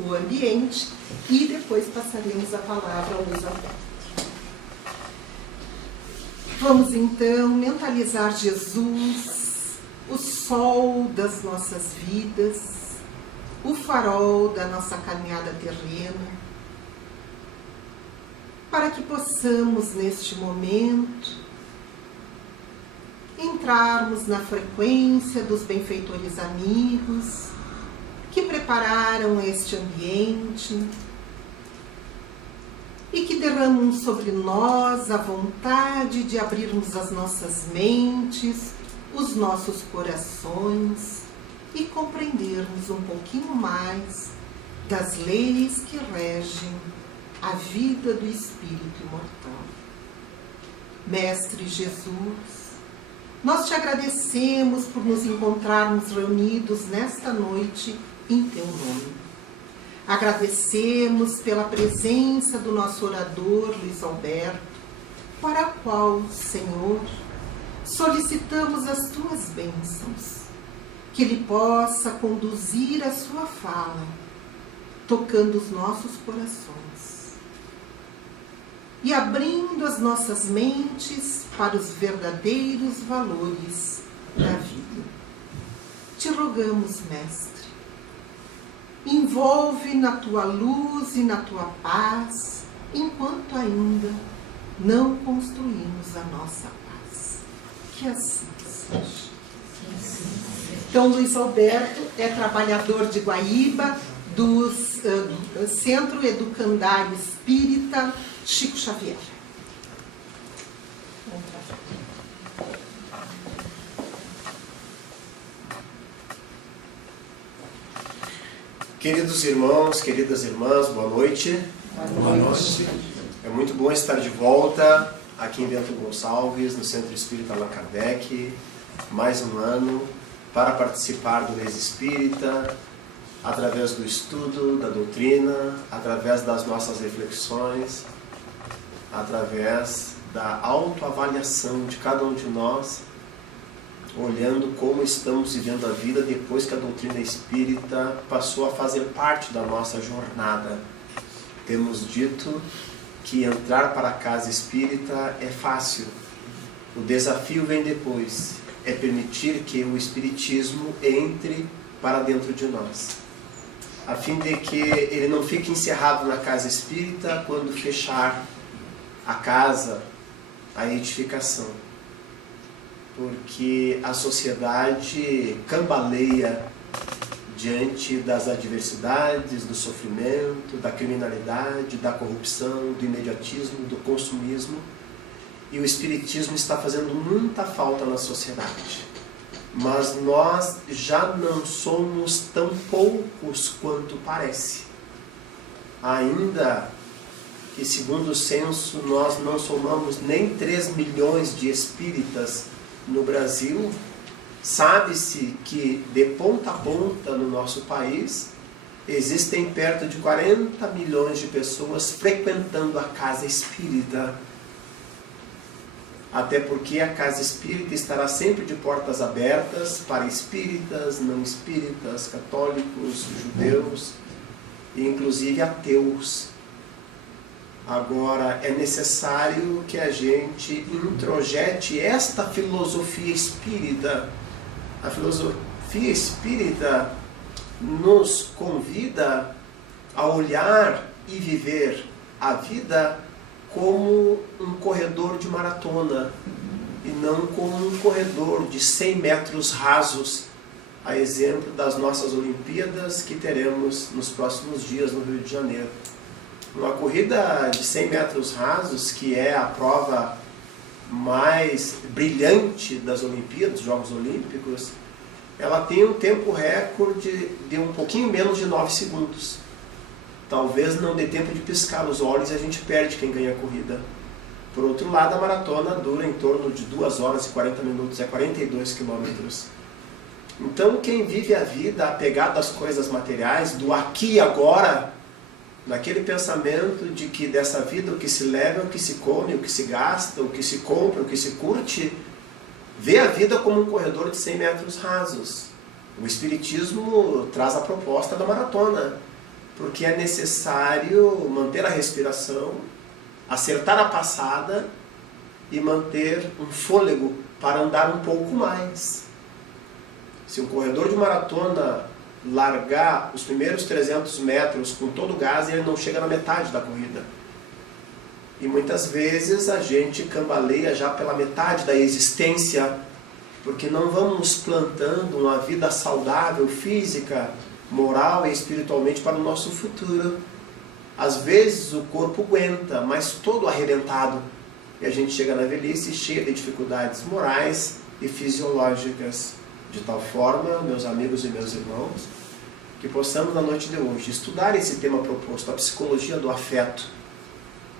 o ambiente e depois passaremos a palavra ao Luiz Alberto. Vamos então mentalizar Jesus, o sol das nossas vidas, o farol da nossa caminhada terrena, para que possamos neste momento entrarmos na frequência dos benfeitores amigos que prepararam este ambiente e que derramam sobre nós a vontade de abrirmos as nossas mentes, os nossos corações e compreendermos um pouquinho mais das leis que regem a vida do espírito imortal. Mestre Jesus, nós te agradecemos por nos encontrarmos reunidos nesta noite em teu nome. Agradecemos pela presença do nosso orador Luiz Alberto, para o qual, Senhor, solicitamos as tuas bênçãos, que ele possa conduzir a sua fala, tocando os nossos corações e abrindo as nossas mentes para os verdadeiros valores da vida. Te rogamos, Mestre, envolve na tua luz e na tua paz, enquanto ainda não construímos a nossa paz. Que assim seja. Então, Luiz Alberto é trabalhador de Guaíba, do Centro Educandário Espírita Chico Xavier. Queridos irmãos, queridas irmãs, boa noite. Boa noite. É muito bom estar de volta aqui em Bento Gonçalves, no Centro Espírita Allan Kardec, mais um ano, para participar do mês espírita, através do estudo da doutrina, através das nossas reflexões, através da autoavaliação de cada um de nós, olhando como estamos vivendo a vida depois que a doutrina espírita passou a fazer parte da nossa jornada. Temos dito que entrar para a casa espírita é fácil. O desafio vem depois, é permitir que o espiritismo entre para dentro de nós, a fim de que ele não fique encerrado na casa espírita quando fechar a casa, a edificação. Porque a sociedade cambaleia diante das adversidades, do sofrimento, da criminalidade, da corrupção, do imediatismo, do consumismo, e o espiritismo está fazendo muita falta na sociedade. Mas nós já não somos tão poucos quanto parece. Ainda que, segundo o censo, nós não somamos nem 3 milhões de espíritas no Brasil, sabe-se que de ponta a ponta no nosso país existem perto de 40 milhões de pessoas frequentando a casa espírita. Até porque a casa espírita estará sempre de portas abertas para espíritas, não espíritas, católicos, judeus e inclusive ateus. Agora, é necessário que a gente introjete esta filosofia espírita. A filosofia espírita nos convida a olhar e viver a vida como um corredor de maratona e não como um corredor de 100 metros rasos, a exemplo das nossas Olimpíadas que teremos nos próximos dias no Rio de Janeiro. Uma corrida de 100 metros rasos, que é a prova mais brilhante das Olimpíadas, dos Jogos Olímpicos, ela tem um tempo recorde de um pouquinho menos de 9 segundos. Talvez não dê tempo de piscar os olhos e a gente perde quem ganha a corrida. Por outro lado, a maratona dura em torno de 2 horas e 40 minutos, é 42 quilômetros. Então, quem vive a vida apegado às coisas materiais, do aqui e agora, naquele pensamento de que dessa vida o que se leva é o que se come, o que se gasta, o que se compra, o que se curte, vê a vida como um corredor de 100 metros rasos. O Espiritismo traz a proposta da maratona, porque é necessário manter a respiração, acertar a passada e manter um fôlego para andar um pouco mais. Se um corredor de maratona largar os primeiros 300 metros com todo o gás, ele não chega na metade da corrida. E muitas vezes a gente cambaleia já pela metade da existência, porque não vamos plantando uma vida saudável, física, moral e espiritualmente para o nosso futuro. Às vezes o corpo aguenta, mas todo arrebentado. E a gente chega na velhice cheia de dificuldades morais e fisiológicas. De tal forma, meus amigos e meus irmãos, que possamos na noite de hoje estudar esse tema proposto, a psicologia do afeto,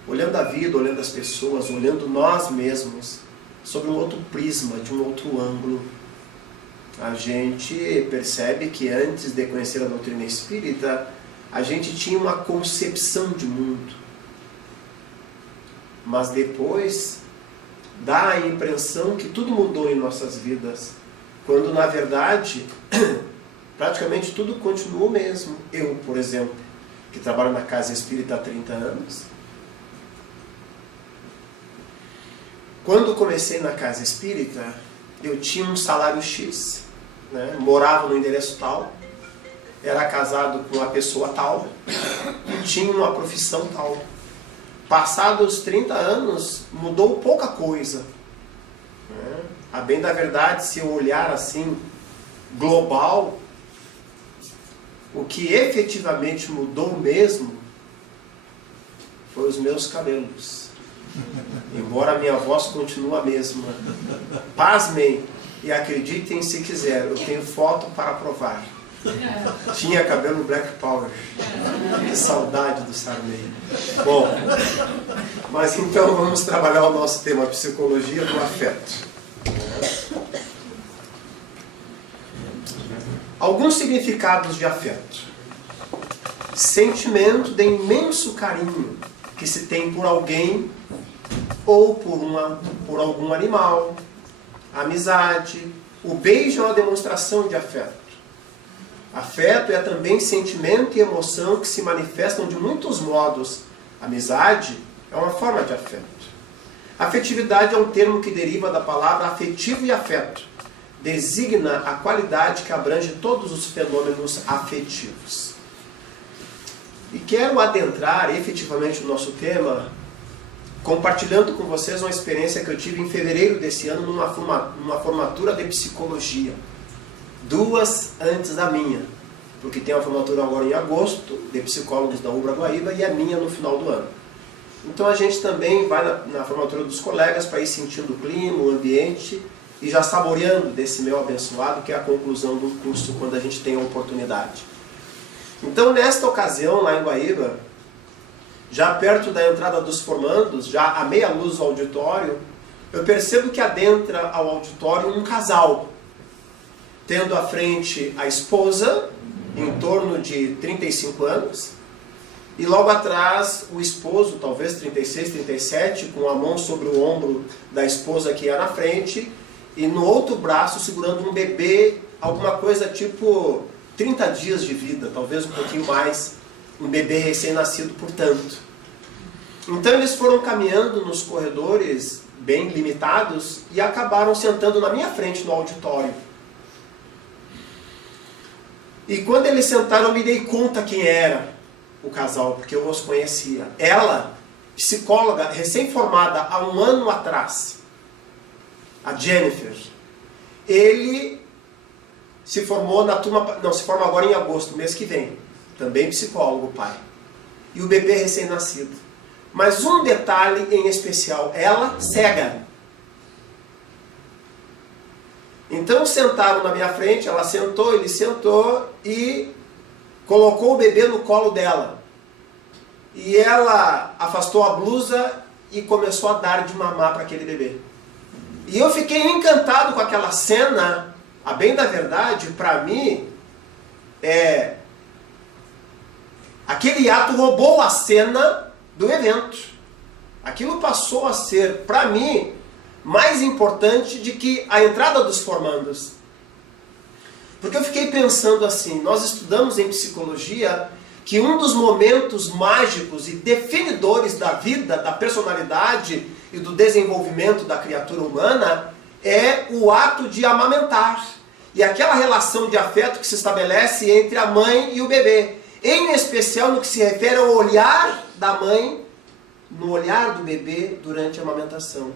olhando a vida, olhando as pessoas, olhando nós mesmos, sob um outro prisma, de um outro ângulo. A gente percebe que antes de conhecer a doutrina espírita, a gente tinha uma concepção de mundo. Mas depois dá a impressão que tudo mudou em nossas vidas, quando na verdade praticamente tudo continua o mesmo. Eu, por exemplo, que trabalho na casa espírita há 30 anos, quando comecei na casa espírita, eu tinha um salário X, né? Morava no endereço tal, era casado com uma pessoa tal, tinha uma profissão tal. Passados 30 anos, mudou pouca coisa, né? A bem da verdade, se eu olhar assim, global, o que efetivamente mudou mesmo foi os meus cabelos. Embora a minha voz continue a mesma. Pasmem e acreditem se quiser, eu tenho foto para provar. Tinha cabelo Black Power. Que saudade do Sarney. Bom, mas então vamos trabalhar o nosso tema, psicologia do afeto. Alguns significados de afeto. Sentimento de imenso carinho que se tem por alguém ou por algum animal. Amizade. O beijo é uma demonstração de afeto. Afeto é também sentimento e emoção que se manifestam de muitos modos. Amizade é uma forma de afeto. Afetividade é um termo que deriva da palavra afetivo e afeto. Designa a qualidade que abrange todos os fenômenos afetivos. E quero adentrar efetivamente no nosso tema, compartilhando com vocês uma experiência que eu tive em fevereiro desse ano numa formatura de psicologia. 2 antes da minha, porque tem uma formatura agora em agosto, de psicólogos da Ubra Guaíba, e a minha no final do ano. Então a gente também vai na formatura dos colegas para ir sentindo o clima, o ambiente, e já saboreando desse meu abençoado, que é a conclusão do curso, quando a gente tem a oportunidade. Então, nesta ocasião, lá em Guaíba, já perto da entrada dos formandos, já à meia luz do auditório, eu percebo que adentra ao auditório um casal, tendo à frente a esposa, em torno de 35 anos, e logo atrás o esposo, talvez 36, 37, com a mão sobre o ombro da esposa que ia na frente, e no outro braço segurando um bebê, alguma coisa tipo 30 dias de vida, talvez um pouquinho mais, um bebê recém-nascido, portanto. Então eles foram caminhando nos corredores bem limitados e acabaram sentando na minha frente no auditório. E quando eles sentaram, eu me dei conta quem era o casal, porque eu os conhecia. Ela, psicóloga, recém-formada há 1 ano atrás, a Jennifer. Ele se formou na turma, não, se forma agora em agosto, mês que vem. Também psicólogo, pai. E o bebê recém-nascido. Mas um detalhe em especial, ela cega. Então sentaram na minha frente, ela sentou, ele sentou e colocou o bebê no colo dela. E ela afastou a blusa e começou a dar de mamar para aquele bebê. E eu fiquei encantado com aquela cena. A bem da verdade, para mim, aquele ato roubou a cena do evento. Aquilo passou a ser, para mim, mais importante do que a entrada dos formandos. Porque eu fiquei pensando assim, nós estudamos em psicologia que um dos momentos mágicos e definidores da vida, da personalidade e do desenvolvimento da criatura humana é o ato de amamentar. E aquela relação de afeto que se estabelece entre a mãe e o bebê. Em especial no que se refere ao olhar da mãe, no olhar do bebê durante a amamentação.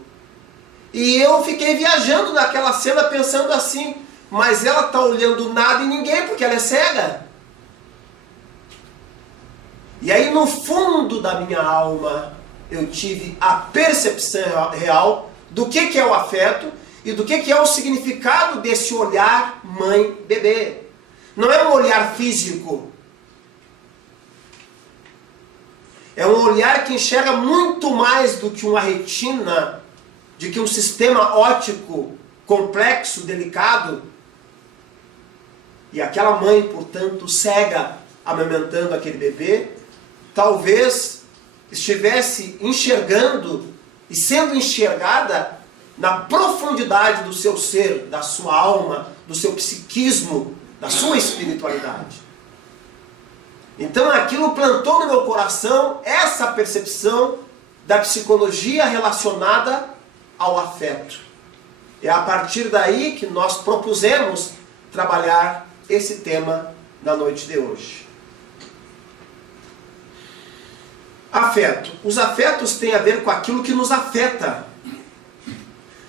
E eu fiquei viajando naquela cena pensando assim, mas ela está olhando nada e ninguém porque ela é cega. E aí no fundo da minha alma eu tive a percepção real do que é o afeto e do que é o significado desse olhar mãe-bebê. Não é um olhar físico. É um olhar que enxerga muito mais do que uma retina, de que um sistema óptico complexo, delicado. E aquela mãe, portanto, cega, amamentando aquele bebê, talvez estivesse enxergando e sendo enxergada na profundidade do seu ser, da sua alma, do seu psiquismo, da sua espiritualidade. Então aquilo plantou no meu coração essa percepção da psicologia relacionada ao afeto. É a partir daí que nós propusemos trabalhar esse tema na noite de hoje. Afeto. Os afetos têm a ver com aquilo que nos afeta.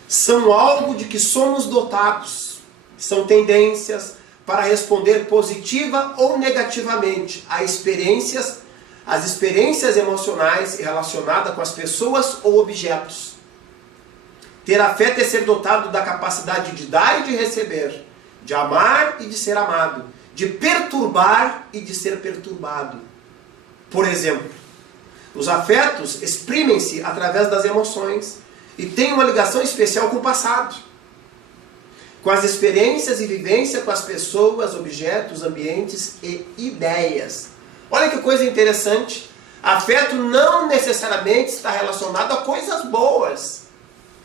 São algo de que somos dotados. São tendências para responder positiva ou negativamente a experiências, as experiências emocionais relacionadas com as pessoas ou objetos. Ter afeto é ser dotado da capacidade de dar e de receber, de amar e de ser amado, de perturbar e de ser perturbado. Por exemplo, os afetos exprimem-se através das emoções e têm uma ligação especial com o passado, com as experiências e vivências com as pessoas, objetos, ambientes e ideias. Olha que coisa interessante. Afeto não necessariamente está relacionado a coisas boas.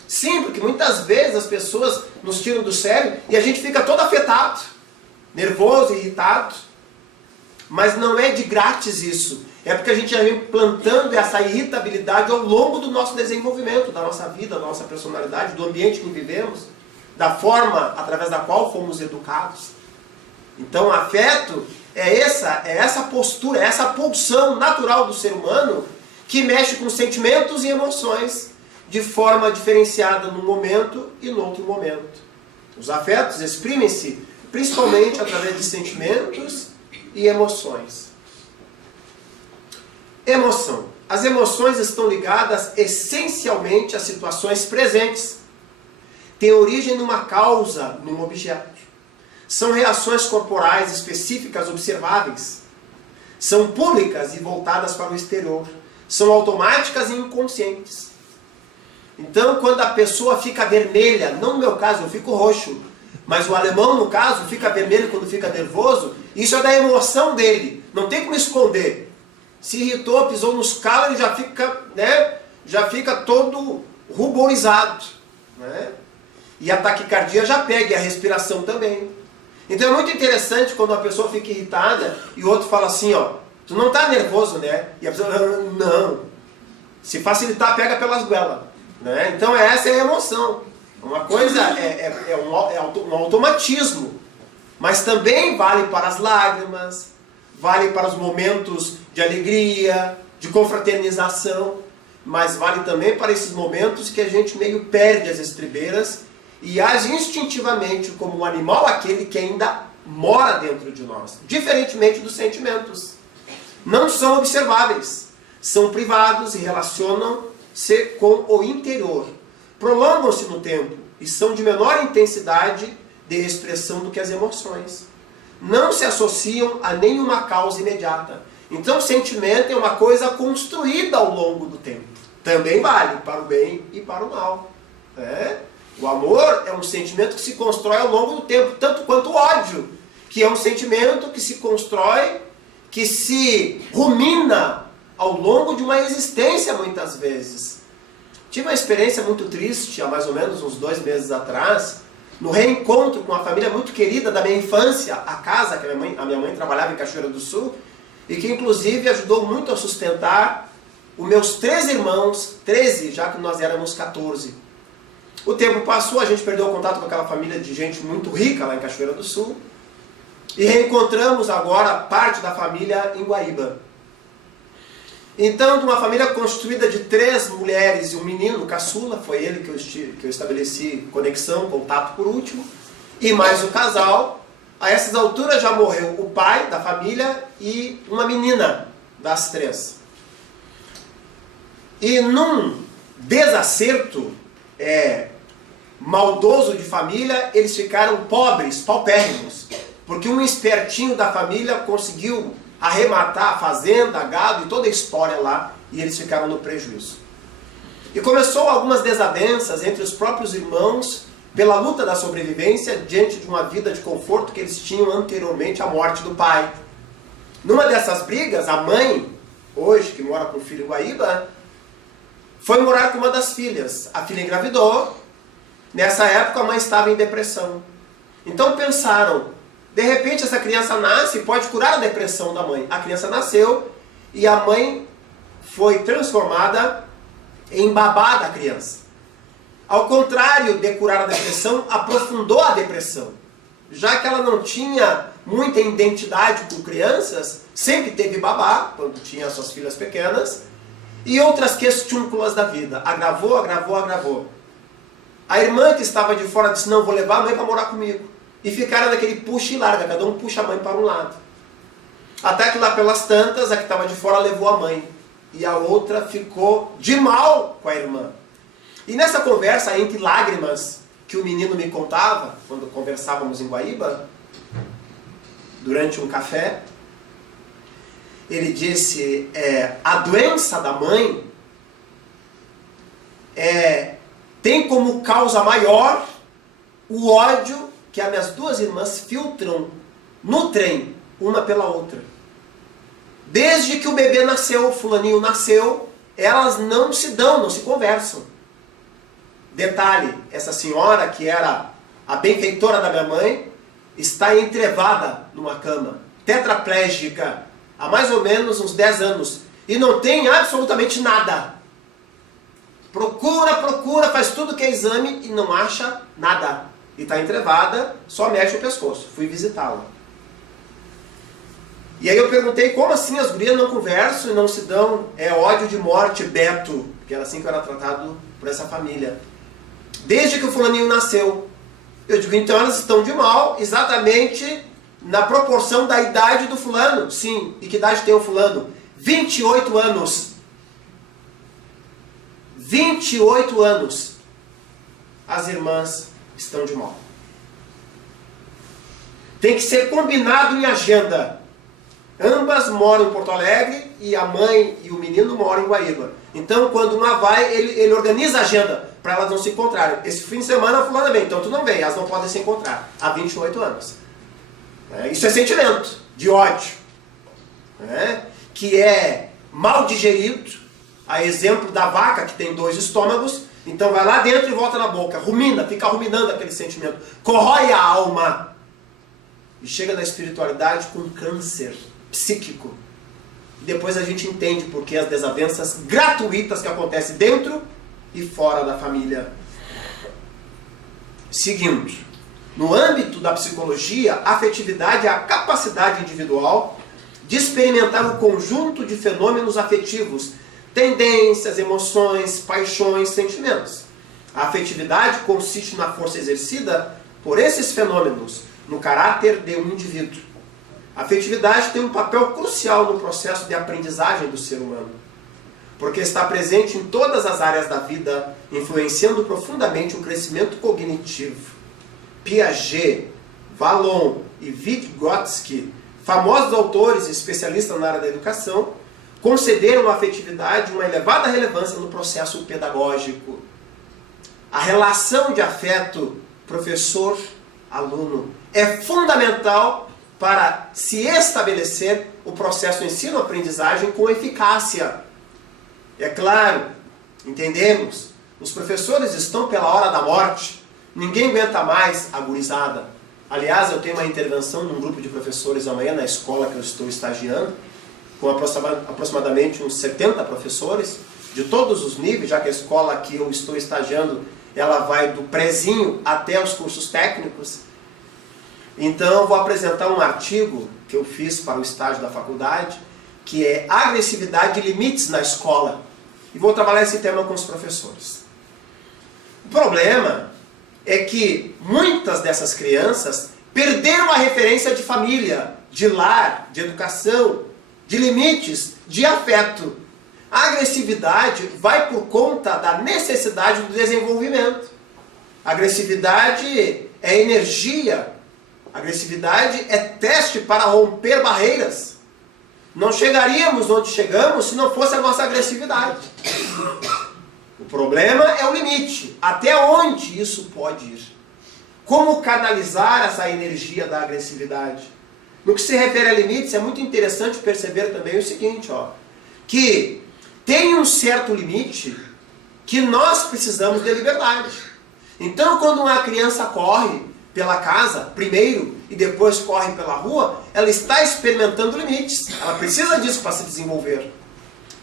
Sim, porque muitas vezes as pessoas nos tiram do sério e a gente fica todo afetado, nervoso, irritado. Mas não é de grátis isso. É porque a gente já vem plantando essa irritabilidade ao longo do nosso desenvolvimento, da nossa vida, da nossa personalidade, do ambiente que vivemos, da forma através da qual fomos educados. Então, afeto é essa postura, é essa pulsão natural do ser humano que mexe com sentimentos e emoções de forma diferenciada num momento e no outro momento. Os afetos exprimem-se principalmente através de sentimentos e emoções. Emoção. As emoções estão ligadas essencialmente a situações presentes. Têm origem numa causa, num objeto. São reações corporais específicas observáveis. São públicas e voltadas para o exterior. São automáticas e inconscientes. Então, quando a pessoa fica vermelha, não no meu caso, eu fico roxo, mas o alemão, no caso, fica vermelho quando fica nervoso, isso é da emoção dele. Não tem como esconder. Se irritou, pisou nos calos, ele já fica todo ruborizado, né? E a taquicardia já pega, e a respiração também. Então é muito interessante quando uma pessoa fica irritada e o outro fala assim, ó, tu não tá nervoso, né? E a pessoa, não. Se facilitar, pega pelas goelas, né? Então essa é a emoção. Uma coisa um automatismo, mas também vale para as lágrimas, vale para os momentos de alegria, de confraternização, mas vale também para esses momentos que a gente meio perde as estribeiras e age instintivamente como um animal aquele que ainda mora dentro de nós, diferentemente dos sentimentos. Não são observáveis, são privados e relacionam-se com o interior. Prolongam-se no tempo e são de menor intensidade de expressão do que as emoções. Não se associam a nenhuma causa imediata. Então o sentimento é uma coisa construída ao longo do tempo. Também vale para o bem e para o mal. O amor é um sentimento que se constrói ao longo do tempo, tanto quanto o ódio, que é um sentimento que se constrói, que se rumina ao longo de uma existência muitas vezes. Tive uma experiência muito triste, há mais ou menos uns 2 meses atrás, no reencontro com uma família muito querida da minha infância, a casa que a minha mãe trabalhava em Cachoeira do Sul, e que inclusive ajudou muito a sustentar os meus 13 irmãos, 13, já que nós éramos 14. O tempo passou, a gente perdeu o contato com aquela família de gente muito rica lá em Cachoeira do Sul, e reencontramos agora parte da família em Guaíba. Então, de uma família constituída de 3 mulheres e um menino, caçula, foi ele que eu estabeleci conexão, contato por último, e mais o casal. A essas alturas já morreu o pai da família e uma menina das 3. E num desacerto maldoso de família, eles ficaram pobres, paupérrimos, porque um espertinho da família conseguiu arrematar a fazenda, gado e toda a espória lá, e eles ficaram no prejuízo. E começou algumas desavenças entre os próprios irmãos pela luta da sobrevivência diante de uma vida de conforto que eles tinham anteriormente à morte do pai. Numa dessas brigas, a mãe, hoje que mora com o filho em Guaíba, foi morar com uma das filhas. A filha engravidou. Nessa época a mãe estava em depressão. Então pensaram, de repente essa criança nasce e pode curar a depressão da mãe. A criança nasceu e a mãe foi transformada em babá da criança. Ao contrário de curar a depressão, aprofundou a depressão. Já que ela não tinha muita identidade com crianças, sempre teve babá, quando tinha suas filhas pequenas, e outras questúnculas da vida. Agravou, agravou, agravou. A irmã que estava de fora disse, não, vou levar a mãe para morar comigo. E ficaram naquele puxa e larga, cada um puxa a mãe para um lado. Até que lá pelas tantas, a que estava de fora levou a mãe. E a outra ficou de mal com a irmã. E nessa conversa, entre lágrimas, que o menino me contava, quando conversávamos em Guaíba, durante um café, ele disse, a doença da mãe tem como causa maior o ódio que as minhas 2 irmãs filtram, nutrem uma pela outra. Desde que o bebê nasceu, o fulaninho nasceu, elas não se dão, não se conversam. Detalhe, essa senhora, que era a benfeitora da minha mãe, está entrevada numa cama, tetraplégica, há mais ou menos uns 10 anos, e não tem absolutamente nada. Procura, faz tudo que é exame e não acha nada. E está entrevada, só mexe o pescoço. Fui visitá-la. E aí eu perguntei, como assim as gurias não conversam e não se dão? É ódio de morte, Beto, que era assim que eu era tratado por essa família. Desde que o fulaninho nasceu. Eu digo, então elas estão de mal exatamente na proporção da idade do fulano. Sim, e que idade tem o fulano? 28 anos. 28 anos. As irmãs estão de mal. Tem que ser combinado em agenda. Ambas moram em Porto Alegre e a mãe e o menino moram em Guaíba. Então, quando uma vai, ele organiza a agenda para elas não se encontrarem. Esse fim de semana a fulana vem, então tu não vem, elas não podem se encontrar. Há 28 anos. Isso é sentimento de ódio. Que é mal digerido, a exemplo da vaca que tem 2 estômagos. Então vai lá dentro e volta na boca, rumina, fica ruminando aquele sentimento, corrói a alma e chega na espiritualidade com câncer psíquico. E depois a gente entende porque as desavenças gratuitas que acontecem dentro e fora da família. Seguindo, no âmbito da psicologia, a afetividade é a capacidade individual de experimentar um conjunto de fenômenos afetivos, tendências, emoções, paixões, sentimentos. A afetividade consiste na força exercida por esses fenômenos no caráter de um indivíduo. A afetividade tem um papel crucial no processo de aprendizagem do ser humano, porque está presente em todas as áreas da vida, influenciando profundamente o crescimento cognitivo. Piaget, Vallon e Vygotsky, famosos autores e especialistas na área da educação, concederam à afetividade uma elevada relevância no processo pedagógico. A relação de afeto professor-aluno é fundamental para se estabelecer o processo ensino-aprendizagem com eficácia. É claro, entendemos, os professores estão pela hora da morte, ninguém aguenta mais a gurizada. Aliás, eu tenho uma intervenção num grupo de professores amanhã na escola que eu estou estagiando, com aproximadamente uns 70 professores, de todos os níveis, já que a escola que eu estou estagiando, ela vai do prezinho até os cursos técnicos. Então, eu vou apresentar um artigo que eu fiz para o estágio da faculdade, que é agressividade e limites na escola. E vou trabalhar esse tema com os professores. O problema é que muitas dessas crianças perderam a referência de família, de lar, de educação, de limites, de afeto. A agressividade vai por conta da necessidade do desenvolvimento. A agressividade é energia. A agressividade é teste para romper barreiras. Não chegaríamos onde chegamos se não fosse a nossa agressividade. O problema é o limite. Até onde isso pode ir? Como canalizar essa energia da agressividade? No que se refere a limites, é muito interessante perceber também o seguinte, que tem um certo limite que nós precisamos de liberdade. Então, quando uma criança corre pela casa, primeiro, e depois corre pela rua, ela está experimentando limites. Ela precisa disso para se desenvolver.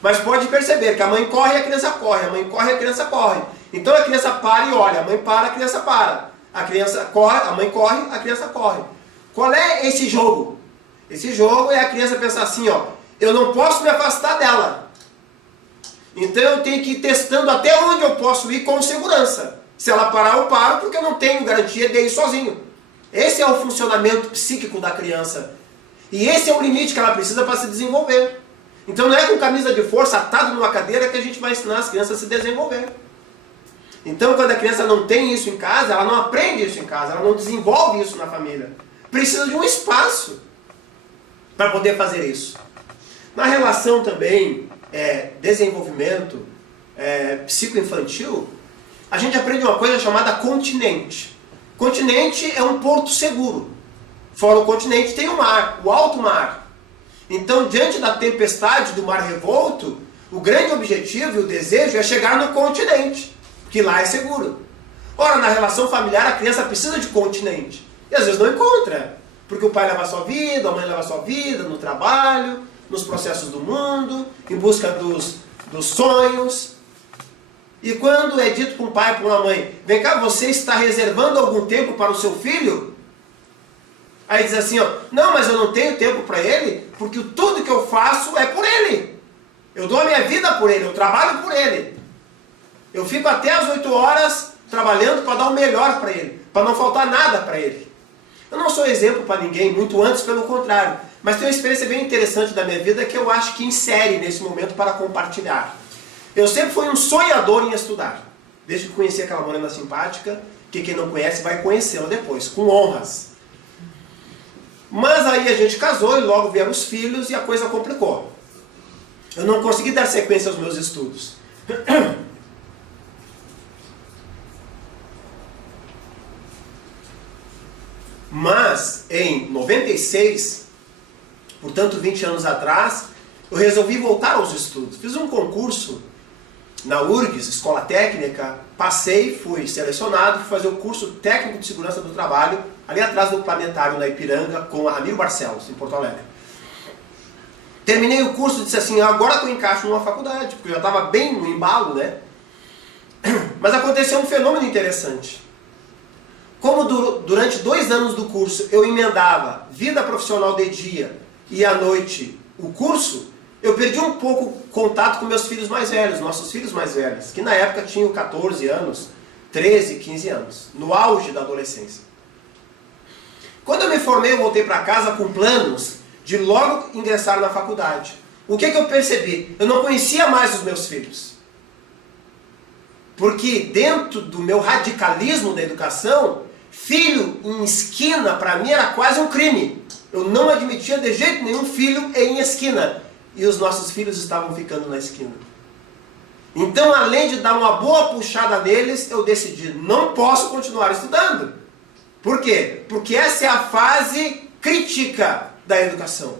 Mas pode perceber que a mãe corre e a criança corre, a mãe corre e a criança corre. Então a criança para e olha, a mãe para, a criança para. A criança corre, a mãe corre, a criança corre. Qual é esse jogo? Esse jogo é a criança pensar assim, eu não posso me afastar dela. Então eu tenho que ir testando até onde eu posso ir com segurança. Se ela parar, eu paro, porque eu não tenho garantia de ir sozinho. Esse é o funcionamento psíquico da criança. E esse é o limite que ela precisa para se desenvolver. Então não é com camisa de força atado numa cadeira que a gente vai ensinar as crianças a se desenvolver. Então quando a criança não tem isso em casa, ela não aprende isso em casa, ela não desenvolve isso na família. Precisa de um espaço para poder fazer isso. Na relação também desenvolvimento psicoinfantil, a gente aprende uma coisa chamada continente. Continente é um porto seguro. Fora o continente tem o mar, o alto mar. Então, diante da tempestade do mar revolto, o grande objetivo e o desejo é chegar no continente, que lá é seguro. Ora, na relação familiar, a criança precisa de continente. E às vezes não encontra. Porque o pai leva a sua vida, a mãe leva a sua vida, no trabalho, nos processos do mundo, em busca dos sonhos. E quando é dito para um pai, para uma mãe, vem cá, você está reservando algum tempo para o seu filho? Aí diz assim, não, mas eu não tenho tempo para ele, porque tudo que eu faço é por ele. Eu dou a minha vida por ele, eu trabalho por ele. Eu fico até as 8 horas trabalhando para dar o melhor para ele, para não faltar nada para ele. Eu não sou exemplo para ninguém, muito antes pelo contrário. Mas tem uma experiência bem interessante da minha vida que eu acho que insere nesse momento para compartilhar. Eu sempre fui um sonhador em estudar. Desde que conheci aquela morena simpática, que quem não conhece vai conhecê-la depois, com honras. Mas aí a gente casou e logo vieram os filhos e a coisa complicou. Eu não consegui dar sequência aos meus estudos. Mas em 96, portanto 20 anos atrás, eu resolvi voltar aos estudos. Fiz um concurso na URGS, Escola Técnica, passei, fui selecionado, fui fazer o curso técnico de segurança do trabalho, ali atrás do Planetário, na Ipiranga, com a Ramiro Barcelos, em Porto Alegre. Terminei o curso e disse assim, agora que eu encaixo numa faculdade, porque eu já estava bem no embalo, né? Mas aconteceu um fenômeno interessante. Como durante 2 anos do curso eu emendava vida profissional de dia e à noite o curso, eu perdi um pouco o contato com meus filhos mais velhos, nossos filhos mais velhos, que na época tinham 14 anos, 13, 15 anos, no auge da adolescência. Quando eu me formei, eu voltei para casa com planos de logo ingressar na faculdade. O que eu percebi? Eu não conhecia mais os meus filhos. Porque dentro do meu radicalismo da educação, filho em esquina para mim era quase um crime. Eu não admitia de jeito nenhum filho em esquina. E os nossos filhos estavam ficando na esquina. Então, além de dar uma boa puxada neles, eu decidi, não posso continuar estudando. Por quê? Porque essa é a fase crítica da educação.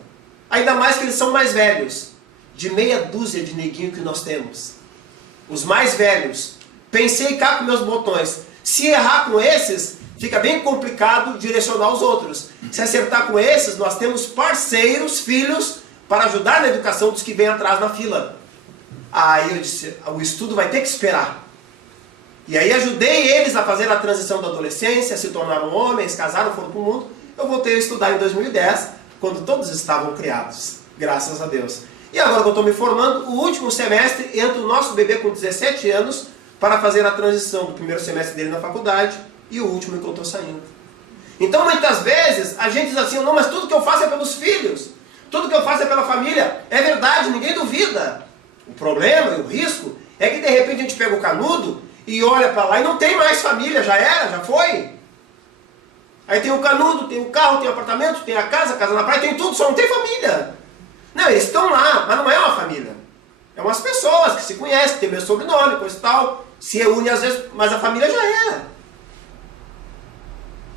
Ainda mais que eles são mais velhos. De meia dúzia de neguinho que nós temos. Os mais velhos. Pensei cá com meus botões. Se errar com esses, fica bem complicado direcionar os outros. Se acertar com esses, nós temos parceiros, filhos, para ajudar na educação dos que vêm atrás na fila. Aí eu disse, o estudo vai ter que esperar. E aí ajudei eles a fazer a transição da adolescência, se tornaram homens, casaram, foram para o mundo. Eu voltei a estudar em 2010, quando todos estavam criados, graças a Deus. E agora que eu estou me formando, o último semestre, entra o nosso bebê com 17 anos para fazer a transição do primeiro semestre dele na faculdade e o último que eu estou saindo. Então muitas vezes a gente diz assim, não, mas tudo que eu faço é pelos filhos, tudo que eu faço é pela família. É verdade, ninguém duvida. O problema e o risco é que de repente a gente pega o canudo e olha para lá e não tem mais família, já era, já foi. Aí tem o canudo, tem o carro, tem o apartamento, tem a casa na praia, tem tudo, só não tem família. Não, eles estão lá, mas não é uma família. É umas pessoas que se conhecem, tem meu sobrenome, coisa e tal, se reúnem às vezes, mas a família já era.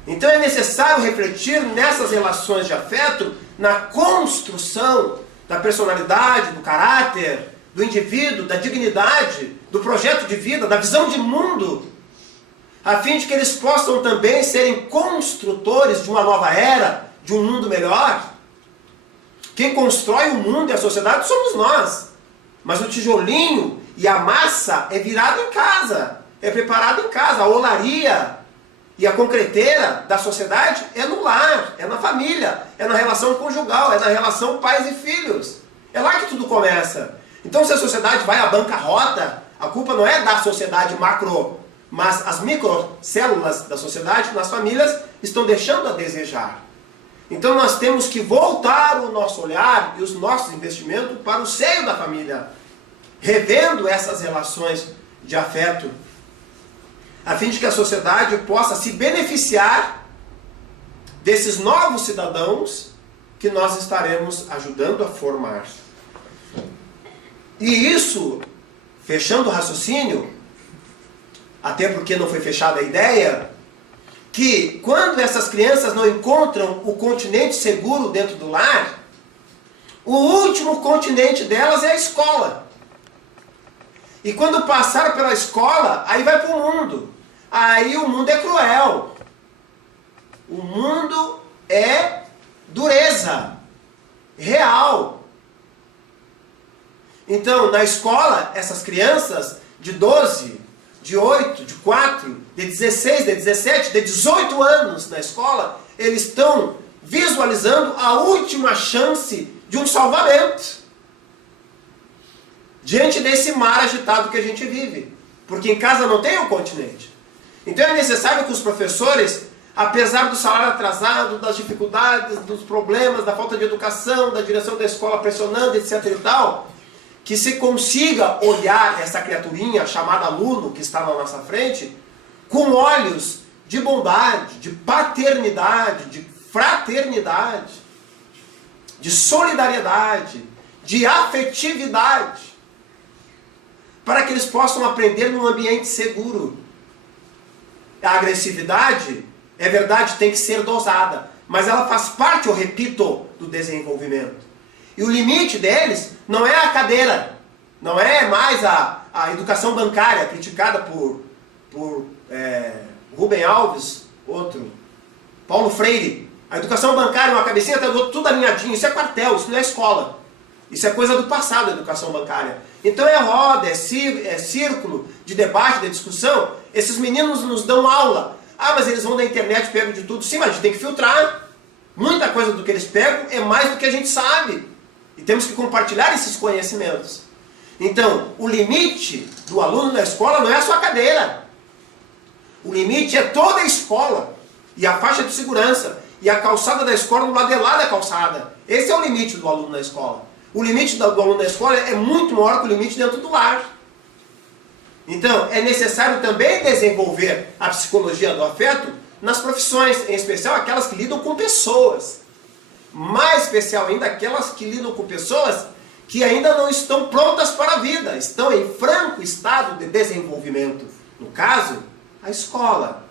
Então é necessário refletir nessas relações de afeto, na construção da personalidade, do caráter, do indivíduo, da dignidade, do projeto de vida, da visão de mundo, a fim de que eles possam também serem construtores de uma nova era, de um mundo melhor. Quem constrói o mundo e a sociedade somos nós. Mas o tijolinho e a massa é virado em casa, é preparado em casa. A olaria e a concreteira da sociedade é no lar, é na família, é na relação conjugal, é na relação pais e filhos. É lá que tudo começa. Então se a sociedade vai à bancarrota, a culpa não é da sociedade macro, mas as microcélulas da sociedade, nas famílias, estão deixando a desejar. Então nós temos que voltar o nosso olhar e os nossos investimentos para o seio da família, revendo essas relações de afeto, a fim de que a sociedade possa se beneficiar desses novos cidadãos que nós estaremos ajudando a formar. E isso, fechando o raciocínio, até porque não foi fechada a ideia, que quando essas crianças não encontram o continente seguro dentro do lar, o último continente delas é a escola. E quando passaram pela escola, aí vai para o mundo. Aí o mundo é cruel. O mundo é dureza real. Então, na escola, essas crianças de 12, de 8, de 4, de 16, de 17, de 18 anos na escola, eles estão visualizando a última chance de um salvamento diante desse mar agitado que a gente vive. Porque em casa não tem um continente. Então é necessário que os professores, apesar do salário atrasado, das dificuldades, dos problemas, da falta de educação, da direção da escola pressionando, etc. e tal, que se consiga olhar essa criaturinha chamada aluno que está na nossa frente com olhos de bondade, de paternidade, de fraternidade, de solidariedade, de afetividade, para que eles possam aprender num ambiente seguro. A agressividade, é verdade, tem que ser dosada, mas ela faz parte, eu repito, do desenvolvimento. E o limite deles não é a cadeira, não é mais a educação bancária, criticada por Rubem Alves, outro, Paulo Freire. A educação bancária, uma cabecinha, tudo alinhadinho, isso é quartel, isso não é escola. Isso é coisa do passado, a educação bancária. Então é roda, é círculo de debate, de discussão. Esses meninos nos dão aula. Ah, mas eles vão na internet, pegam de tudo. Sim, mas a gente tem que filtrar. Muita coisa do que eles pegam é mais do que a gente sabe. E temos que compartilhar esses conhecimentos. Então, o limite do aluno na escola não é a sua cadeira. O limite é toda a escola. E a faixa de segurança. E a calçada da escola no lado de lá da calçada. Esse é o limite do aluno na escola. O limite do aluno na escola é muito maior que o limite dentro do lar. Então, é necessário também desenvolver a psicologia do afeto nas profissões, em especial aquelas que lidam com pessoas. Mais especial ainda aquelas que lidam com pessoas que ainda não estão prontas para a vida, estão em franco estado de desenvolvimento. No caso, a escola.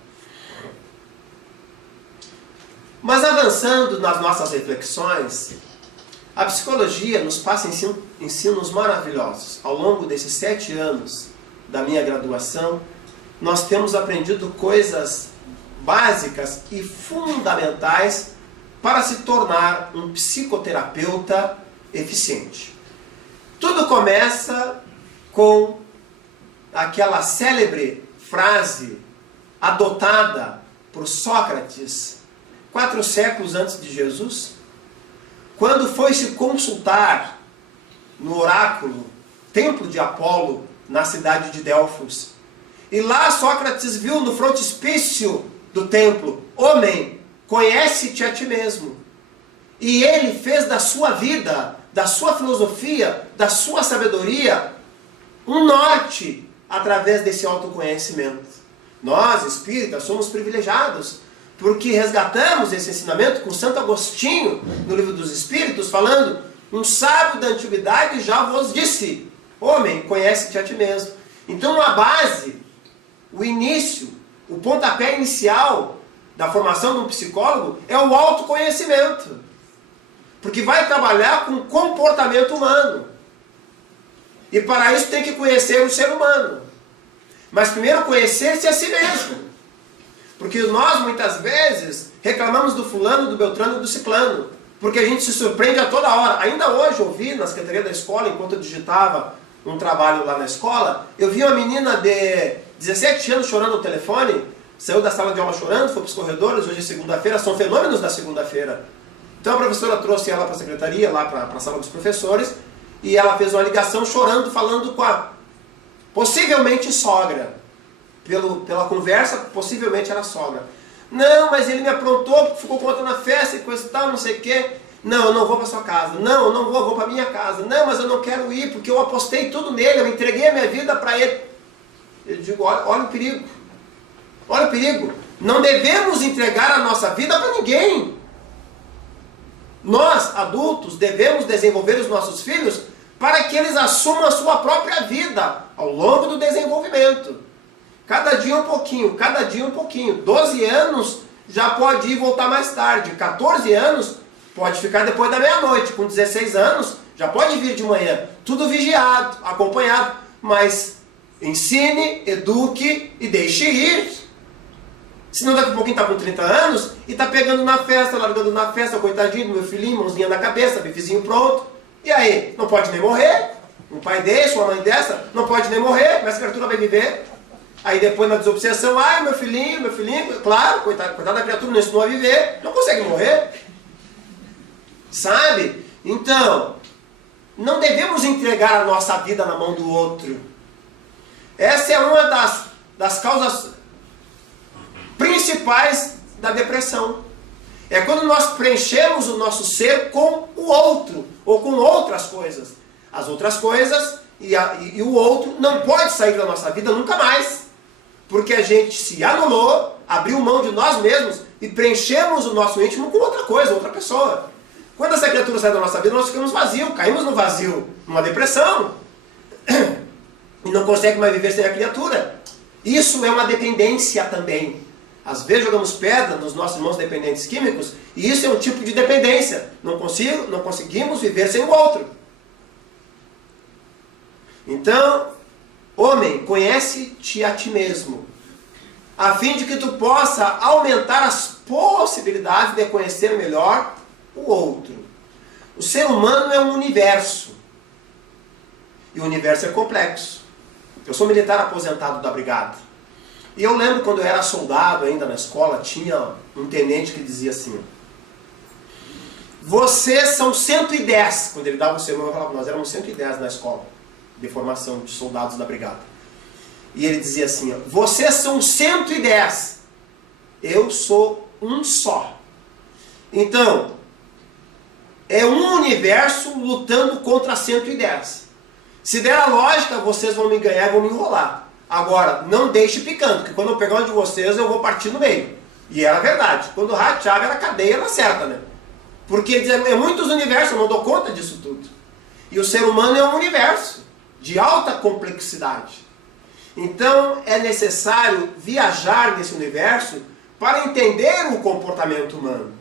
Mas avançando nas nossas reflexões, a psicologia nos passa ensinos maravilhosos. Ao longo desses 7 anos da minha graduação, nós temos aprendido coisas básicas e fundamentais para se tornar um psicoterapeuta eficiente. Tudo começa com aquela célebre frase adotada por Sócrates 4 séculos antes de Jesus, quando foi se consultar no oráculo, templo de Apolo, na cidade de Delfos. E lá Sócrates viu no frontispício do templo: homem, conhece-te a ti mesmo. E ele fez da sua vida, da sua filosofia, da sua sabedoria, um norte através desse autoconhecimento. Nós, espíritas, somos privilegiados, porque resgatamos esse ensinamento com Santo Agostinho, no Livro dos Espíritos, falando: um sábio da antiguidade já vos disse, homem, conhece-te a ti mesmo. Então, a base, o início, o pontapé inicial da formação de um psicólogo é o autoconhecimento. Porque vai trabalhar com o comportamento humano. E para isso tem que conhecer o ser humano. Mas primeiro conhecer-se a si mesmo. Porque nós muitas vezes reclamamos do fulano, do beltrano e do ciclano. Porque a gente se surpreende a toda hora. Ainda hoje eu vi na secretaria da escola, enquanto eu digitava um trabalho lá na escola, eu vi uma menina de 17 anos chorando no telefone, saiu da sala de aula chorando, foi para os corredores, hoje é segunda-feira, são fenômenos da segunda-feira. Então a professora trouxe ela para a secretaria, lá para a sala dos professores, e ela fez uma ligação chorando, falando com a possivelmente sogra. Pela conversa, possivelmente era sogra. Não, mas ele me aprontou, ficou contando a festa e coisa e tal, não sei o quê. Não, eu não vou para sua casa. Não, eu não vou para minha casa. Não, mas eu não quero ir, porque eu apostei tudo nele, eu entreguei a minha vida para ele. Eu digo, olha o perigo. Olha o perigo. Não devemos entregar a nossa vida para ninguém. Nós, adultos, devemos desenvolver os nossos filhos para que eles assumam a sua própria vida ao longo do desenvolvimento. Cada dia um pouquinho, cada dia um pouquinho. 12 anos já pode ir e voltar mais tarde. 14 anos pode ficar depois da meia-noite. Com 16 anos já pode vir de manhã. Tudo vigiado, acompanhado. Mas ensine, eduque e deixe ir. Senão daqui a pouquinho está com 30 anos e está pegando na festa, largando na festa, coitadinho do meu filhinho, mãozinha na cabeça, bifezinho pronto. E aí? Não pode nem morrer. Um pai desse, uma mãe dessa, não pode nem morrer. Mas a criatura vai viver. Aí depois na desobsessão, ai meu filhinho, claro, coitado da criatura, não ensinou a viver, não consegue morrer. Sabe? Então, não devemos entregar a nossa vida na mão do outro. Essa é uma das causas principais da depressão. É quando nós preenchemos o nosso ser com o outro, ou com outras coisas. As outras coisas e o outro não pode sair da nossa vida nunca mais. Porque a gente se anulou, abriu mão de nós mesmos e preenchemos o nosso íntimo com outra coisa, outra pessoa. Quando essa criatura sai da nossa vida, nós ficamos vazios, caímos no vazio, numa depressão. E não consegue mais viver sem a criatura. Isso é uma dependência também. Às vezes jogamos pedra nos nossos irmãos dependentes químicos e isso é um tipo de dependência. Não conseguimos viver sem o outro. Então, homem, conhece-te a ti mesmo, a fim de que tu possa aumentar as possibilidades de conhecer melhor o outro. O ser humano é um universo. E o universo é complexo. Eu sou militar aposentado da brigada. E eu lembro quando eu era soldado ainda na escola, tinha um tenente que dizia assim: vocês são 110. Quando ele dava o sermão, eu falava, nós éramos 110 na escola de formação de soldados da brigada. E ele dizia assim, ó, vocês são 110, eu sou um só. Então, é um universo lutando contra 110. Se der a lógica, vocês vão me ganhar e vão me enrolar. Agora, não deixe picando, porque quando eu pegar um de vocês, eu vou partir no meio. E era verdade. Quando o rateava, era cadeia, era certa, né? Porque é muitos universos, eu não dou conta disso tudo. E o ser humano é um universo de alta complexidade. Então é necessário viajar nesse universo para entender o comportamento humano.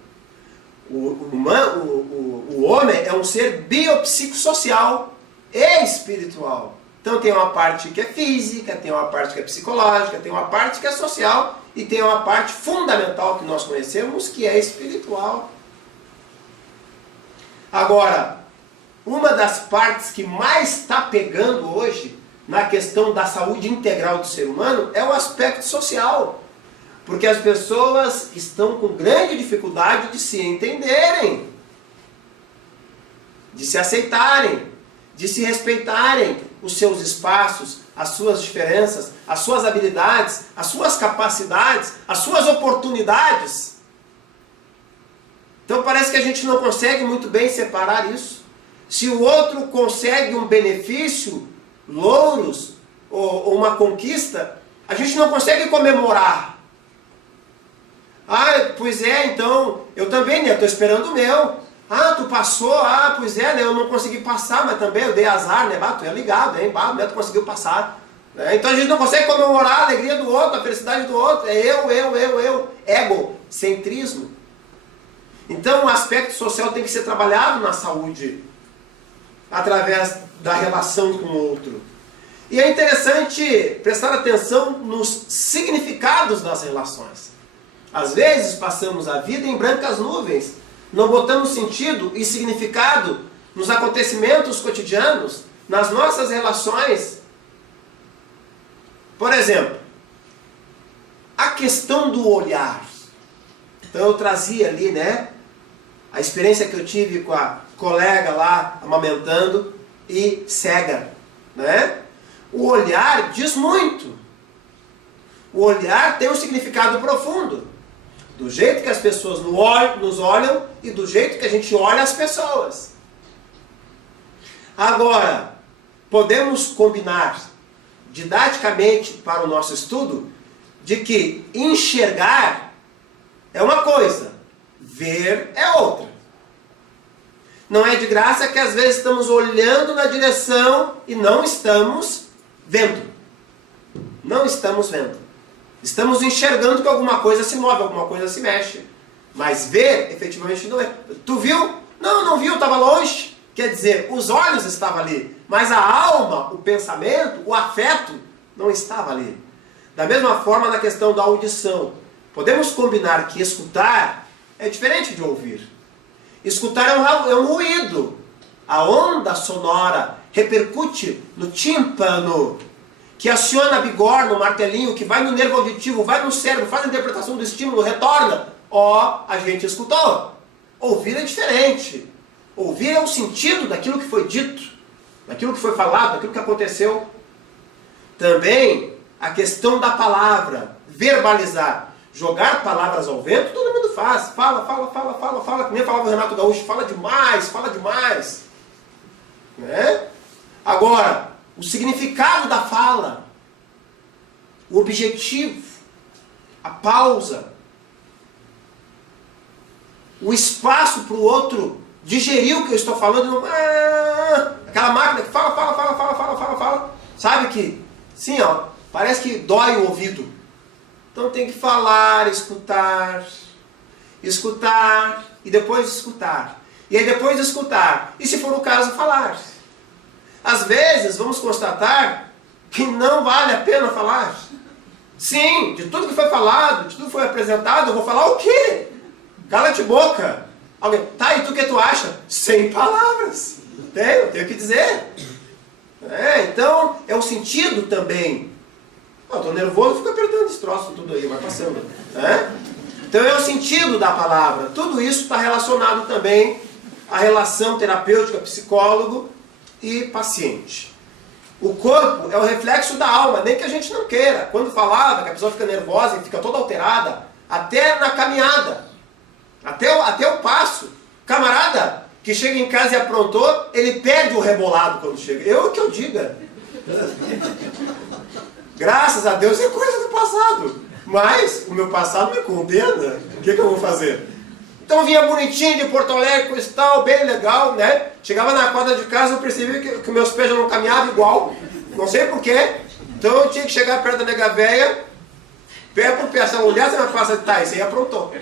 O homem é um ser biopsicossocial e espiritual. Então tem uma parte que é física, tem uma parte que é psicológica, tem uma parte que é social e tem uma parte fundamental que nós conhecemos que é espiritual. Agora, uma das partes que mais está pegando hoje na questão da saúde integral do ser humano é o aspecto social. Porque as pessoas estão com grande dificuldade de se entenderem, de se aceitarem, de se respeitarem os seus espaços, as suas diferenças, as suas habilidades, as suas capacidades, as suas oportunidades. Então parece que a gente não consegue muito bem separar isso. Se o outro consegue um benefício, louros ou uma conquista, a gente não consegue comemorar. Ah, pois é, então, eu também, né, estou esperando o meu. Ah, tu passou, ah, pois é, né, eu não consegui passar, mas também eu dei azar, né, tu é ligado, hein, né, tu conseguiu passar. Então a gente não consegue comemorar a alegria do outro, a felicidade do outro, é eu, egocentrismo. Então o aspecto social tem que ser trabalhado na saúde, através da relação com o outro. E é interessante prestar atenção nos significados das relações. Às vezes passamos a vida em brancas nuvens, não botamos sentido e significado nos acontecimentos cotidianos, nas nossas relações. Por exemplo, a questão do olhar. Então eu trazia ali, né, a experiência que eu tive com a colega lá amamentando e cega, né? O olhar diz muito. O olhar tem um significado profundo. Do jeito que as pessoas nos olham e do jeito que a gente olha as pessoas. Agora, podemos combinar didaticamente para o nosso estudo de que enxergar é uma coisa, ver é outra. Não é de graça que às vezes estamos olhando na direção e não estamos vendo. Não estamos vendo. Estamos enxergando que alguma coisa se move, alguma coisa se mexe. Mas ver, efetivamente, não é. Tu viu? Não, não viu, estava longe. Quer dizer, os olhos estavam ali, mas a alma, o pensamento, o afeto não estava ali. Da mesma forma na questão da audição. Podemos combinar que escutar é diferente de ouvir. Escutar é um ruído. A onda sonora repercute no tímpano, que aciona a bigorna, o martelinho, que vai no nervo auditivo, vai no cérebro, faz a interpretação do estímulo, retorna. Ó, a gente escutou. Ouvir é diferente. Ouvir é o sentido daquilo que foi dito, daquilo que foi falado, daquilo que aconteceu. Também a questão da palavra, verbalizar. Jogar palavras ao vento, todo mundo faz. Fala, que nem falava o Renato Gaúcho, fala demais. Né? Agora, o significado da fala, o objetivo, a pausa, o espaço para o outro digerir o que eu estou falando, aquela máquina que fala, sabe que, sim, ó, parece que dói o ouvido. Então tem que falar, escutar e depois escutar. E aí depois de escutar, e se for o caso, falar. Às vezes vamos constatar que não vale a pena falar. Sim, de tudo que foi falado, de tudo que foi apresentado, eu vou falar o quê? Cala-te boca. Alguém, tá, e tu o que tu acha? Sem palavras. Eu tenho que dizer. Então, é o sentido também. Eu tô nervoso, fico apertando esse troço tudo aí, vai passando. Então é o sentido da palavra. Tudo isso está relacionado também à relação terapêutica, psicólogo e paciente. O corpo é o reflexo da alma, nem que a gente não queira. Quando falava que a pessoa fica nervosa e fica toda alterada, até na caminhada, até o passo. Camarada que chega em casa e aprontou, ele perde o rebolado quando chega. Eu que eu diga. Graças a Deus é coisa do passado. Mas o meu passado me condena. O que eu vou fazer? Então vinha bonitinho de Porto Alegre, cristal, bem legal, né? Chegava na quadra de casa, eu percebi que meus pés já não caminhavam igual. Não sei porquê. Então eu tinha que chegar perto da nega véia, pé por pé. Se ela olhasse, ela passa, tá, isso aí aprontou.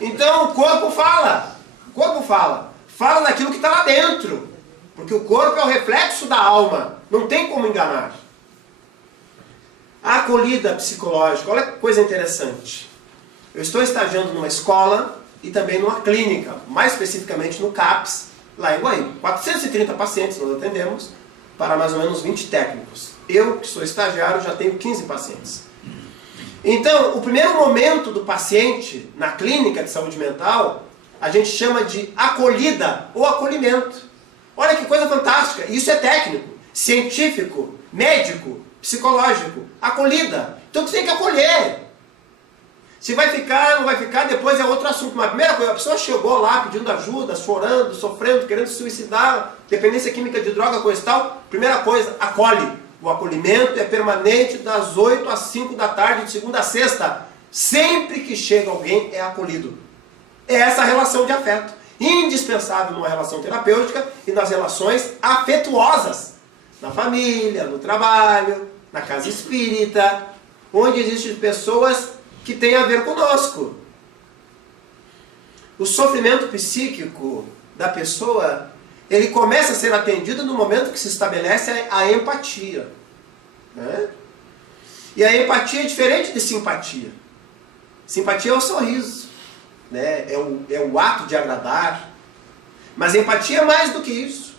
Então o corpo fala. O corpo fala. Fala daquilo que está lá dentro. Porque o corpo é o reflexo da alma. Não tem como enganar. A acolhida psicológica. Olha que coisa interessante. Eu estou estagiando numa escola e também numa clínica. Mais especificamente no CAPS, lá em Guaíba. 430 pacientes nós atendemos para mais ou menos 20 técnicos. Eu, que sou estagiário, já tenho 15 pacientes. Então, o primeiro momento do paciente na clínica de saúde mental, a gente chama de acolhida ou acolhimento. Olha que coisa fantástica. Isso é técnico, científico, médico, psicológico. Acolhida. Então, tu tem que acolher. Se vai ficar, não vai ficar, depois é outro assunto. Mas a primeira coisa, a pessoa chegou lá pedindo ajuda, chorando, sofrendo, querendo se suicidar, dependência química de droga, coisa e tal. Primeira coisa, acolhe. O acolhimento é permanente das 8 às 5 da tarde, de segunda a sexta. Sempre que chega alguém, é acolhido. É essa relação de afeto. Indispensável numa relação terapêutica e nas relações afetuosas. Na família, no trabalho, na casa espírita, onde existem pessoas que têm a ver conosco. O sofrimento psíquico da pessoa, ele começa a ser atendido no momento que se estabelece a empatia. Né? E a empatia é diferente de simpatia. Simpatia é o sorriso, né? É o ato de agradar. Mas empatia é mais do que isso.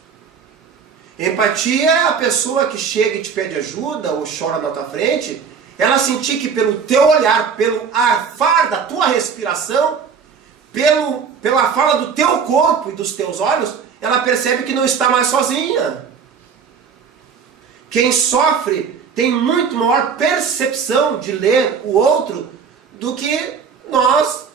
Empatia é a pessoa que chega e te pede ajuda ou chora na tua frente, ela sentir que pelo teu olhar, pelo arfar da tua respiração, pela fala do teu corpo e dos teus olhos, ela percebe que não está mais sozinha. Quem sofre tem muito maior percepção de ler o outro do que nós,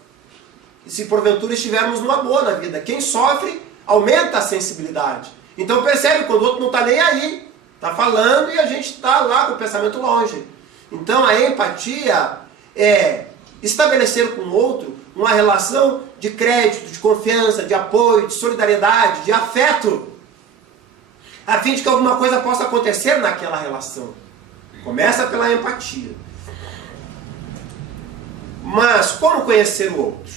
se porventura estivermos numa boa na vida. Quem sofre aumenta a sensibilidade. Então percebe quando o outro não está nem aí, está falando e a gente está lá com o pensamento longe. Então a empatia é estabelecer com o outro uma relação de crédito, de confiança, de apoio, de solidariedade, de afeto, a fim de que alguma coisa possa acontecer naquela relação. Começa pela empatia. Mas como conhecer o outro?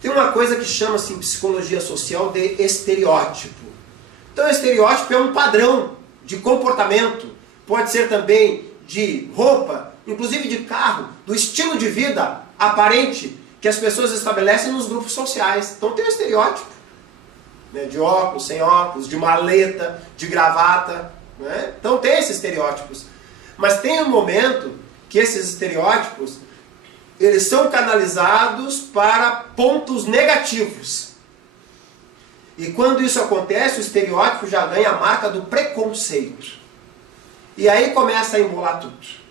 Tem uma coisa que chama-se em psicologia social de estereótipo. Então, estereótipo é um padrão de comportamento, pode ser também de roupa, inclusive de carro, do estilo de vida aparente que as pessoas estabelecem nos grupos sociais. Então tem um estereótipo, né, de óculos, sem óculos, de maleta, de gravata. Né? Então tem esses estereótipos. Mas tem um momento que esses estereótipos eles são canalizados para pontos negativos. E quando isso acontece, o estereótipo já ganha a marca do preconceito. E aí começa a embolar tudo.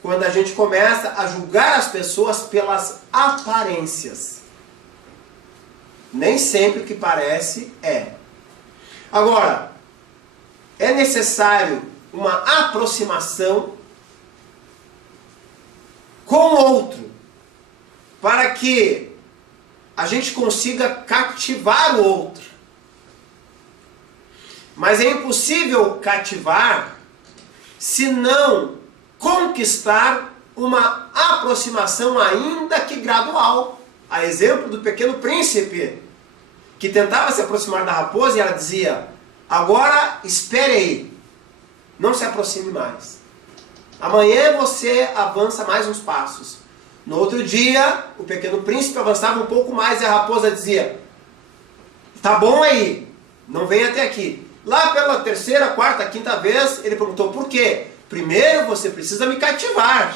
Quando a gente começa a julgar as pessoas pelas aparências. Nem sempre o que parece é. Agora, é necessário uma aproximação com o outro para que a gente consiga cativar o outro. Mas é impossível cativar se não conquistar uma aproximação ainda que gradual. A exemplo do Pequeno Príncipe, que tentava se aproximar da raposa e ela dizia: agora espere aí, não se aproxime mais. Amanhã você avança mais uns passos. No outro dia, o Pequeno Príncipe avançava um pouco mais e a raposa dizia: tá bom aí, não vem até aqui. Lá pela terceira, quarta, quinta vez, ele perguntou: por quê? Primeiro você precisa me cativar.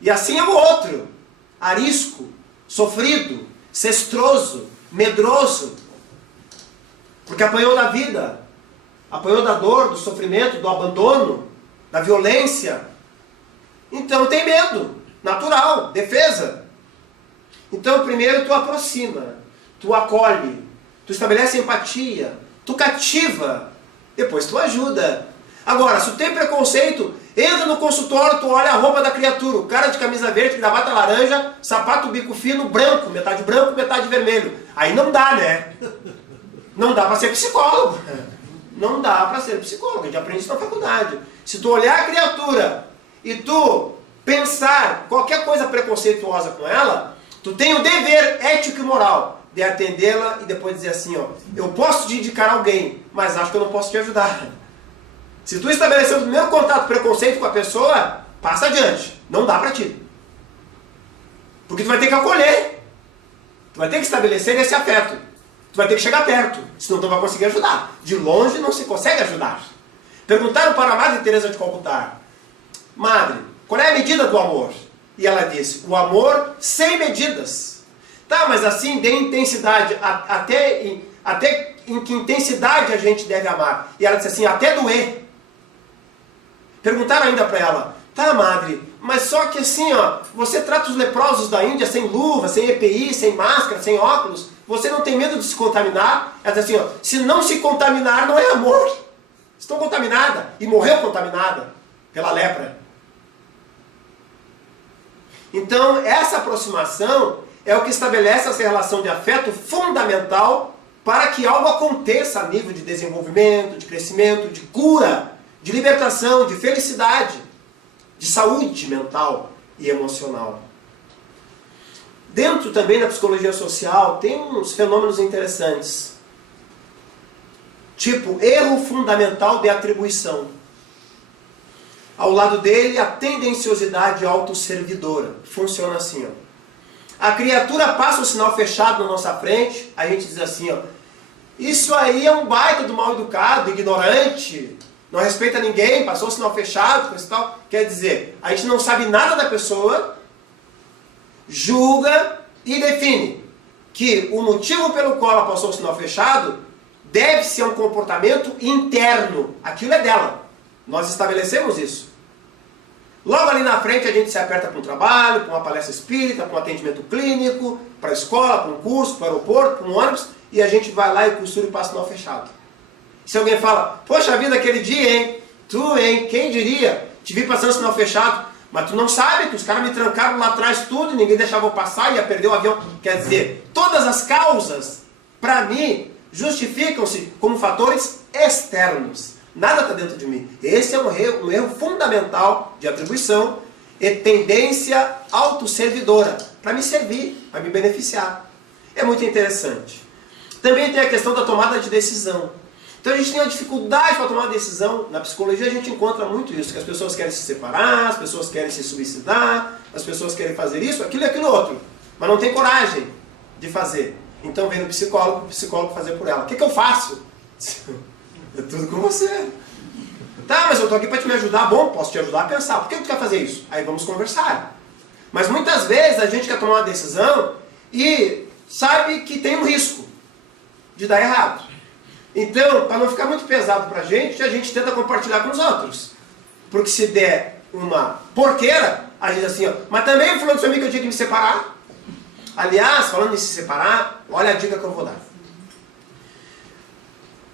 E assim é o outro. Arisco, sofrido, cestroso, medroso. Porque apanhou da vida. Apanhou da dor, do sofrimento, do abandono, da violência. Então tem medo. Natural, defesa. Então primeiro tu aproxima, tu acolhe, tu estabelece empatia, tu cativa, depois tu ajuda. Agora, se tu tem preconceito, entra no consultório, tu olha a roupa da criatura, o cara de camisa verde, gravata laranja, sapato bico fino, branco, metade vermelho. Aí não dá, né? Não dá para ser psicólogo. Não dá para ser psicólogo, a gente aprende isso na faculdade. Se tu olhar a criatura e tu pensar qualquer coisa preconceituosa com ela, tu tem o dever ético e moral de atendê-la e depois dizer assim, ó, eu posso te indicar alguém, mas acho que eu não posso te ajudar. Se tu estabeleceu o primeiro contato preconceito com a pessoa, passa adiante. Não dá pra ti. Porque tu vai ter que acolher. Tu vai ter que estabelecer esse afeto. Tu vai ter que chegar perto, senão tu não vai conseguir ajudar. De longe não se consegue ajudar. Perguntaram para a Madre Teresa de Calcutá: Madre, qual é a medida do amor? E ela disse: o amor sem medidas. Tá, mas assim, dê intensidade. Até em que intensidade a gente deve amar? E ela disse assim: até doer. Perguntaram ainda para ela: tá, Madre, mas só que assim, ó, você trata os leprosos da Índia sem luva, sem EPI, sem máscara, sem óculos. Você não tem medo de se contaminar? Ela diz assim, ó, se não se contaminar não é amor. Estou contaminada. E morreu contaminada pela lepra. Então, essa aproximação é o que estabelece essa relação de afeto fundamental para que algo aconteça a nível de desenvolvimento, de crescimento, de cura, de libertação, de felicidade, de saúde mental e emocional. Dentro também da psicologia social tem uns fenômenos interessantes. Tipo, erro fundamental de atribuição. Ao lado dele, a tendenciosidade autosservidora. Funciona assim, ó. A criatura passa o sinal fechado na nossa frente, a gente diz assim, ó, isso aí é um baita do mal educado, ignorante, não respeita ninguém, passou o sinal fechado, coisa e tal. Quer dizer, a gente não sabe nada da pessoa, julga e define que o motivo pelo qual ela passou o sinal fechado deve ser um comportamento interno. Aquilo é dela. Nós estabelecemos isso. Logo ali na frente a gente se aperta para um trabalho, para uma palestra espírita, para um atendimento clínico, para a escola, para um curso, para o aeroporto, para um ônibus, e a gente vai lá e costura e passa o sinal fechado. Se alguém fala, poxa vida, aquele dia, hein? Tu, hein? Quem diria? Te vi passando o sinal fechado. Mas tu não sabe que os caras me trancaram lá atrás tudo e ninguém deixava eu passar e ia perder o avião. Quer dizer, todas as causas, para mim, justificam-se como fatores externos. Nada está dentro de mim. Esse é um erro fundamental de atribuição e tendência autosservidora. Para me servir, para me beneficiar. É muito interessante. Também tem a questão da tomada de decisão. Então a gente tem uma dificuldade para tomar uma decisão. Na psicologia a gente encontra muito isso, que as pessoas querem se separar, as pessoas querem se suicidar, as pessoas querem fazer isso, aquilo e aquilo outro, mas não tem coragem de fazer. Então vem no psicólogo, o psicólogo fazer por ela. O que eu faço? É tudo com você. Tá, mas eu estou aqui para te me ajudar. Bom, posso te ajudar a pensar. Por que tu quer fazer isso? Aí vamos conversar. Mas muitas vezes a gente quer tomar uma decisão e sabe que tem um risco de dar errado. Então, para não ficar muito pesado para a gente tenta compartilhar com os outros. Porque se der uma porqueira, a gente diz assim, ó, mas também falando sobre mim que eu tinha que me separar. Aliás, falando em se separar, olha a dica que eu vou dar.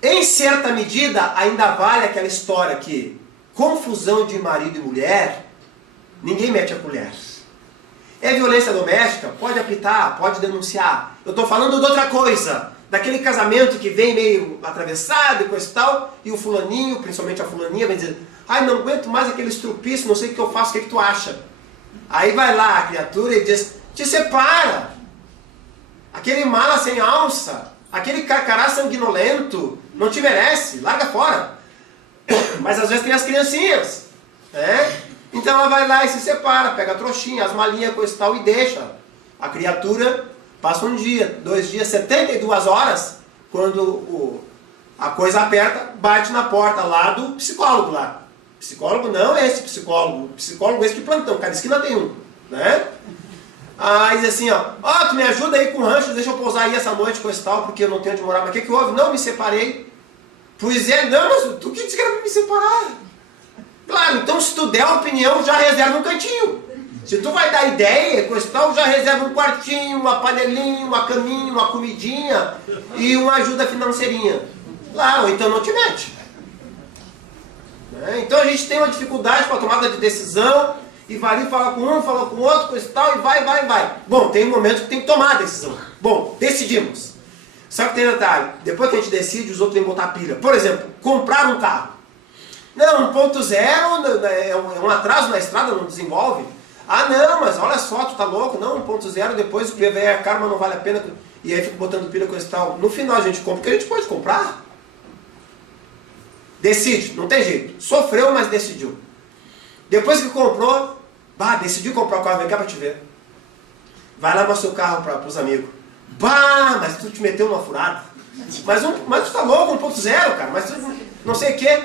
Em certa medida, ainda vale aquela história que confusão de marido e mulher, ninguém mete a colher. É violência doméstica? Pode apitar, pode denunciar. Eu estou falando de outra coisa. Daquele casamento que vem meio atravessado e coisa e tal, e o fulaninho, principalmente a fulaninha, vai dizer, ai, não aguento mais aquele estrupiço, não sei o que eu faço, o que tu acha? Aí vai lá a criatura e diz, te separa. Aquele mala sem alça, aquele carcará sanguinolento, não te merece, larga fora. Mas às vezes tem as criancinhas, né? Então ela vai lá e se separa, pega a trouxinha, as malinhas, coisa e tal, e deixa. A criatura passa um dia, 2 dias, 72 horas, quando a coisa aperta, bate na porta lá do psicólogo lá. Psicólogo não é esse psicólogo, psicólogo esse de plantão, cada esquina tem um, né? Aí diz assim, ó, tu me ajuda aí com o rancho, deixa eu pousar aí essa noite, coisa e tal, porque eu não tenho onde morar. Mas o que houve? Não, me separei. Pois é, não, mas tu que disse que era pra me separar? Claro, então se tu der a opinião, já reserva um cantinho. Se tu vai dar ideia, coisa e tal, já reserva um quartinho, uma panelinha, uma caminha, uma comidinha e uma ajuda financeirinha. Lá, ou então não te mete. Né? Então a gente tem uma dificuldade com a tomada de decisão e vai ali falar com um, fala com o outro, coisa e tal, e vai. Bom, tem um momento que tem que tomar a decisão. Bom, decidimos. Só que tem detalhe, depois que a gente decide, os outros vêm botar pilha. Por exemplo, comprar um carro. Não, 1.0 é um atraso na estrada, não desenvolve. Ah não, mas olha só, tu tá louco, não, 1.0, depois o PVE é caro, mas não vale a pena, e aí fica botando pilha com esse tal. No final a gente compra, porque a gente pode comprar. Decide, não tem jeito, sofreu, mas decidiu. Depois que comprou, decidiu comprar o carro, vem cá pra te ver. Vai lá mostrar o carro para os amigos. Mas tu te meteu numa furada. Mas tu tá louco, 1.0, cara, mas não sei o quê.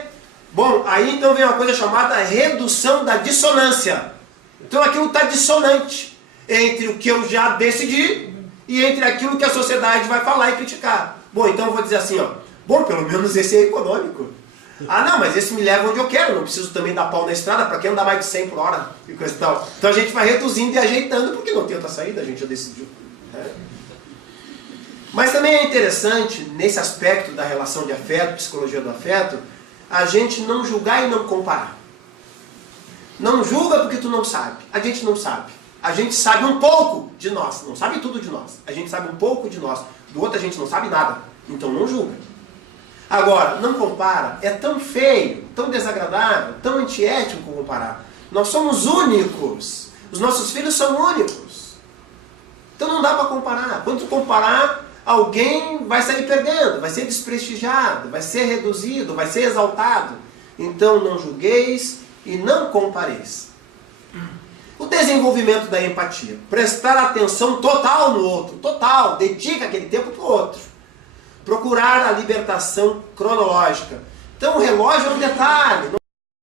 Bom, aí então vem uma coisa chamada redução da dissonância. Então aquilo está dissonante entre o que eu já decidi e entre aquilo que a sociedade vai falar e criticar. Bom, então eu vou dizer assim, ó. Bom, pelo menos esse é econômico. Ah, não, mas esse me leva onde eu quero. Não preciso também dar pau na estrada para quem andar mais de 100 por hora e coisa e tal. Então a gente vai reduzindo e ajeitando porque não tem outra saída, a gente já decidiu. Né? Mas também é interessante, nesse aspecto da relação de afeto, psicologia do afeto, a gente não julgar e não comparar. Não julga porque tu não sabe. A gente não sabe. A gente sabe um pouco de nós. Não sabe tudo de nós. A gente sabe um pouco de nós. Do outro a gente não sabe nada. Então não julga. Agora, não compara. É tão feio, tão desagradável, tão antiético comparar. Nós somos únicos. Os nossos filhos são únicos. Então não dá para comparar. Quando tu comparar, alguém vai sair perdendo, vai ser desprestigiado, vai ser reduzido, vai ser exaltado. Então não julgueis e não compareis. O desenvolvimento da empatia. Prestar atenção total no outro. Total. Dedica aquele tempo para o outro. Procurar a libertação cronológica. Então o relógio é um detalhe.